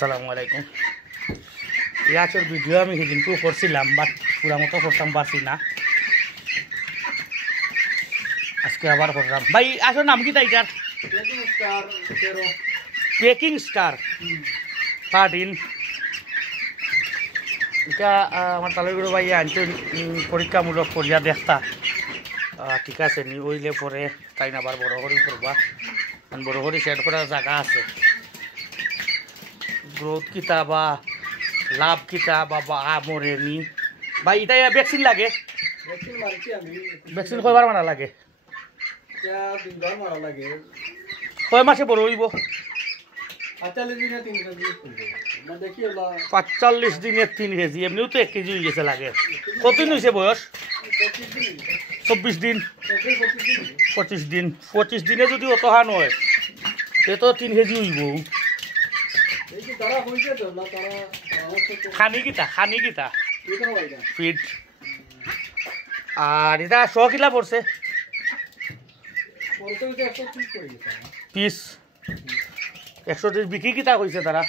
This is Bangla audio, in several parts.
আসসালামু আলাইকুম। ইয়াচের ভিডিও আমি সেদিনকেও করছিলাম, বাট পুরা মতো করতাম পারছি না, আজকে আবার করলাম। ভাই আসল নাম কি তাইটার? Packing star 13। এটা আমার তালুগুড়ো ভাই আনতে পরীক্ষামূলক করিয়া দেখতা, ঠিক আছে নি ওইলে পরে তাই না আবার বড় করে করবা, কারণ বড় করে সেট করার জায়গা আছে। গ্রোথ কিতা বা লাভ কিতা বা মরে নি ভাই, এটা ভ্যাকসিন লাগে? ভ্যাকসিন কয়বার মারা লাগে? কয় মাসে বড় হইব? 45 দিনে 3 কেজি, এমনিও তো 1 কেজি হয়ে গেছে লাগে। কতদিন হয়েছে বয়স? 24 দিন 25 দিন। 25 দিনে যদি অতহান হয় সে তো 3 কেজি হইব। খানি কিতা ফিট। আর এটা কিলা পড়ছে পিস? 130 বিক্রি কিতা কইছে তারা?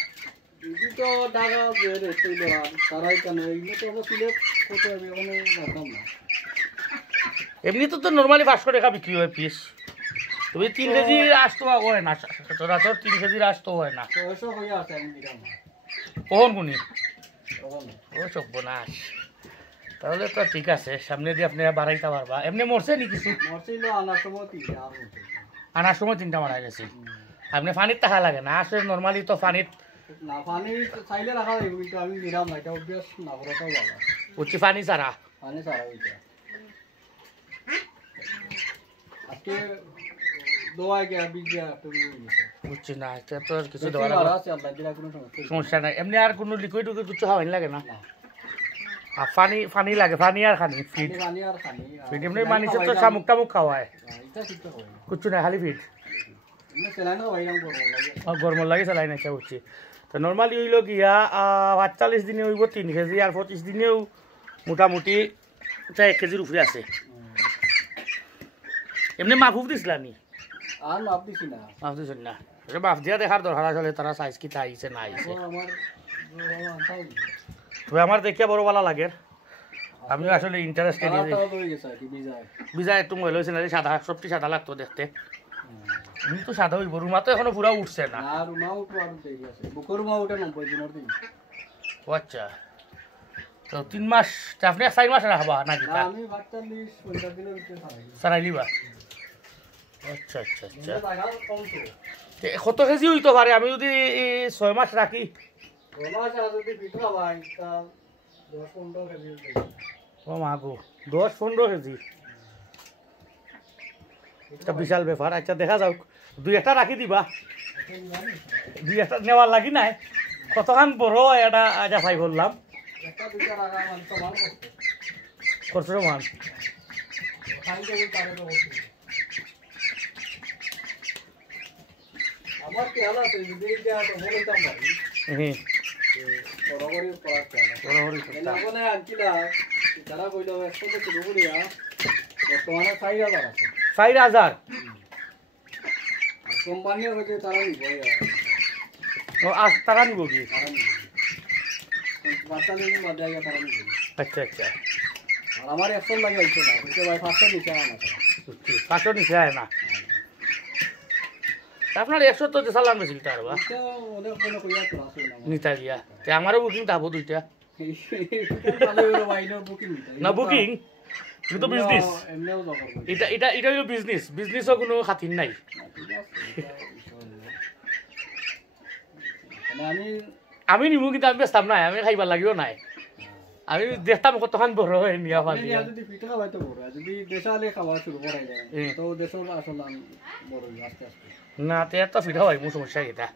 এমনি তো নর্মালি 500 টাকা বিক্রি হয় পিস। তুমি 3 কেজি আসতো হয় না, সচরাচর 3 কেজির আসতো হয় না। কখন কোনি ও সব্য নাশ, তাহলে তো ঠিক আছে, সামনে দিয়ে আপনারা বাড়াইতে পারবা। এমনি মরছে নি কিছু? আনার সময় 3টা মারা গেছে। আপনি পানির টাকা লাগে না আসলে, নর্মালি তো পানির উঠছি পানি ছাড়া। বুঝছি না, এটা তো কিছু সমস্যা নাই। এমনি আর কোনো লিকুইড কিছু খাওয়াই লাগে না? পানি লাগে, পানি আর খানি ফিট। ফিট এমনি মানুষের তো শামুক টামুক খাওয়ায়, কিছু নাই খালি ফিট। গরম লাগে চালাই না হচ্ছে। তো নর্মালি হইল গিয়া 45 দিনে হইব 3 কেজি, আর 25 দিনেও মোটামুটি 1 কেজির উপরে আছে। এমনি মাফুফ দিছিলা নি? মাফ দিছিল না, মাফ দিয়া দেখার দরকার আসলে, তারা সাইজ কি আইছে না আইছে। তবে আমার দেখিয়া বড় ভালো লাগে, আমি আসলে ইন্টারেস্টেড। বিজা একটু মহিলা হয়েছে না, সাদা সবটি সাদা লাগতো দেখতে। তো সাদা হইব, রুমা তো এখনো পুরা উঠছে না। আচ্ছা, তো 3 মাস আপনি 4 মাস রাখবা নাকি? সারাই লিবা? আচ্ছা আচ্ছা আচ্ছা। কত কেজি হইতে পারে আমি যদি 6 মাস রাখি? 10-15 কেজি, এটা বিশাল ব্যাপার। আচ্ছা দেখা যাক, 2-1টা রাখি দিবা। 2-1টা নেওয়ার লাগি নাই, কতখান বড় এটা আজ ভাই বললাম করছো মান। টাকা নিব কি? আচ্ছা আচ্ছা, আমার 100 লাগে হইতো না, 500 নিচে আয় না। 500 নিচে আয় না আপনার? 100 তো চালান বেশি লিটার বা নিতা গিয়া। আমারও বুকিং থাকবো 2টা না। বুকিং কিন্তু বিজনেস, এটা এটা এটা হলো বিজনেস, বিজনেসও কোনো খাতির নাই। আমি নিবো কিন্তু আমি বেচতাম নাই, আমি খাইবার লাগিও নাই। আমি দেখতাম কতক্ষণ বড় হয় নিয়া পানি। না তে তো ফিটা হয় মোৰ সমস্যা এটা।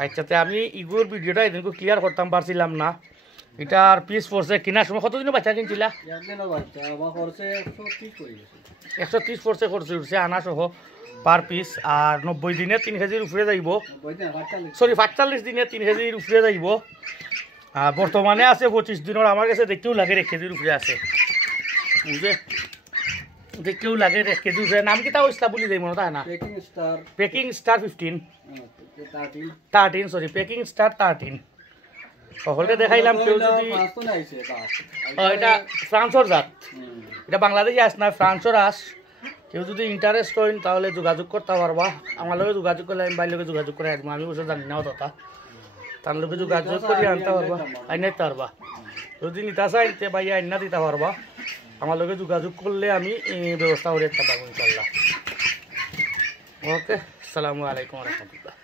আচ্ছা, আমি ইগুর ভিডিওটা এদিনকে ক্লিয়ার করতাম পারছিলাম না। এটার পিস পড়ছে কিনার সময় কতদিনও বাচ্চা কিনছিলা? 130 পড়ছে খরচ উঠছে আনা সহ পার পিস। আর 90 দিনে 3 কেজির উপরে যাইব, সরি 45 দিনে 3 কেজির উপরে যাইব। বর্তমানে আছে 25 দিনের, আমার কাছে দেখতেও লাগে 1 কেজির উপরে আছে। বুঝে যে কেউ লাগে 1 কেজি উঠে নাম কিতা হইছলা বলি দেই মনে তাই না packing star 15 13 sorry packing star 13 সকলকে দেখাইলাম কেউ যদি এটা ফ্রান্সর জাত এটা বাংলাদেশে আস না ফ্রান্সর আস কেউ যদি ইন্টারেস্ট হন তাহলে যোগাযোগ করতে পারবা আমার লগে যোগাযোগ করলে আমি বাইর লগে যোগাযোগ করে আসবো আমি বসে জানি না তথা তার লগে যোগাযোগ করে আনতে পারবা আইনাইতে পারবা যদি নিতা চাই তে ভাই আইনা দিতে পারবা আমার লগে যোগাযোগ করলে আমি ব্যবস্থা করে দিতে পারবো ইনশাল্লাহ ওকে আসসালামু আলাইকুম রহমতুল্লাহ